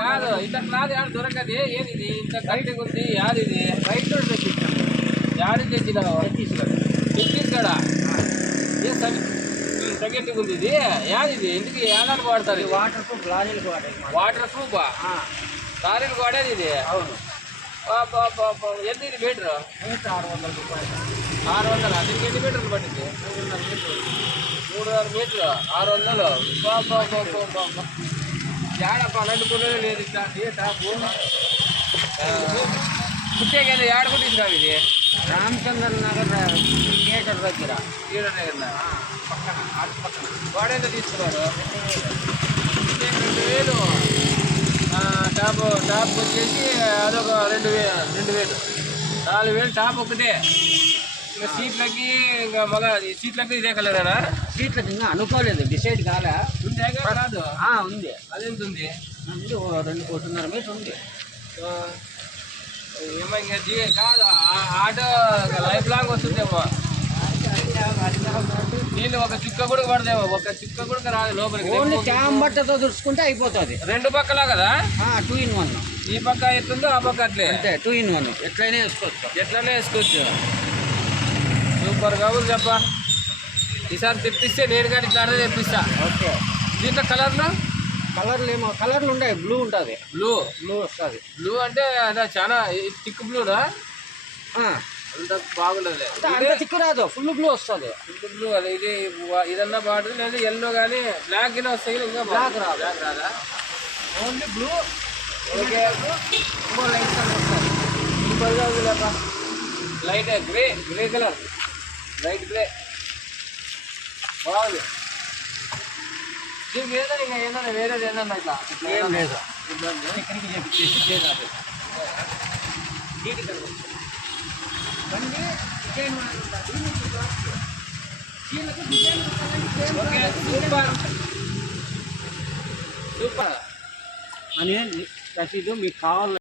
కాదు ఇంత క్లాత్ యాడ దొరకది? ఏది ఇది ఇంత గట్టిగా ఉంది యాది ఇది రైతు తెప్పించాం యాడి తెచ్చినావు తెప్పించాడు తెచ్చిస్తాడా ఏ సగెట్టిగా ఉంది ఇది? యాది ఇది ఎందుకు ఏదానికి వాడతారు వాటర్ ప్రూఫ్ లారీలకు వాడేది మాకు. Water proof? ఆ, లారీలకు వాడేది ఇది? అవును. ఎంత ఇది మీటర్? మీటర్ ఆరు వందల రూపాయలు. ఆరు వందల? దీనికి ఎన్ని మీటర్లు పట్టింది? మూడున్నర మీటర్లు మూడున్నర మీటర్? ఆరు వందలు? బా, బా, బా, బా, బా, బా. ఏడ పన్నెండు పుల్లలు లేదు ఇట్లా ఏ టాపు కుట్టేకైనా ఏడ కుట్టించినావు ఇది రామచంద్ర నగర్ థియేటర్ దగ్గర ఈడనే ఆ, పక్కన అటు పక్కన వాడేంత తీసుకున్నాడు రెండు వేలు ఆ, టాప్ టాప్ వచ్చేసి అదొక రెండు వేలు రెండు వేలు నాలుగు వేలు టాప్ ఒకటే ఇంకా సీట్లకి ఇంకా మళ్ళా సీట్లకి ఇదే కలరేనా సీట్లకు ఇంకా అనుకోలేదు డిసైడ్ కాలే. ఉందే కాదు. ఉంది. అదెంత ఉంది? ఉంది రెండు ఒకటిన్నర మీటర్ ఉంది. ఏమో ఇంకా దిగే కాదు ఆటో లైఫ్ లాంగ్ వస్తుందేమో. నీళ్ళు ఒక చుక్క కూడా పడదేమో ఒక చుక్క కూడా రాదు లోపలికి. ఓన్లీ క్యామ్ బట్టతో దుడుచుకుంటే అయిపోతుంది. రెండు పక్కలా కదా? టూ ఇన్ వన్ ఈ పక్క ఎట్లుందో ఆ పక్క అట్లే. అంతే టూ ఇన్ వన్ ఎట్లయినా వేసుకోవచ్చు. ఎట్లనే వేసుకోవచ్చు. సూపర్ కాబు చెప్ప. ఈసారి తెప్పిస్తే నేను కానీ ఇట్లా తెప్పిస్తా. ఓకే. దీంట్లో కలర్లు కలర్లు ఏమో కలర్లు ఉంటాయి బ్లూ ఉంటుంది. బ్లూ. బ్లూ వస్తుంది. బ్లూ అంటే అదే చాలా థిక్ బ్లూనా అంత బాగుండదులే. అంత చిక్కు రాదు ఫుల్ బ్లూ వస్తుంది. ఫుల్ బ్లూ అదే ఇది ఇదన్నా బాగుంటుంది లేదా ఎల్లో కానీ బ్లాక్ గిన వస్తాయి ఇంకా Black రాదు. బ్లాక్ రాదా? ఓన్లీ బ్లూ ఓకే ఇంకో లైట్ కలర్ వస్తుంది. లేప light grey grey colour light grey బాగుంది దీనికి ఏదైనా ఇంకా ఏదైనా వేరేది ఏదన్నా ఇట్లా? ఇట్లా ఏం లేదు? ఇక్కడికి బండి డిజైన్ సూపర్. అని రసీదు మీకు కావాలి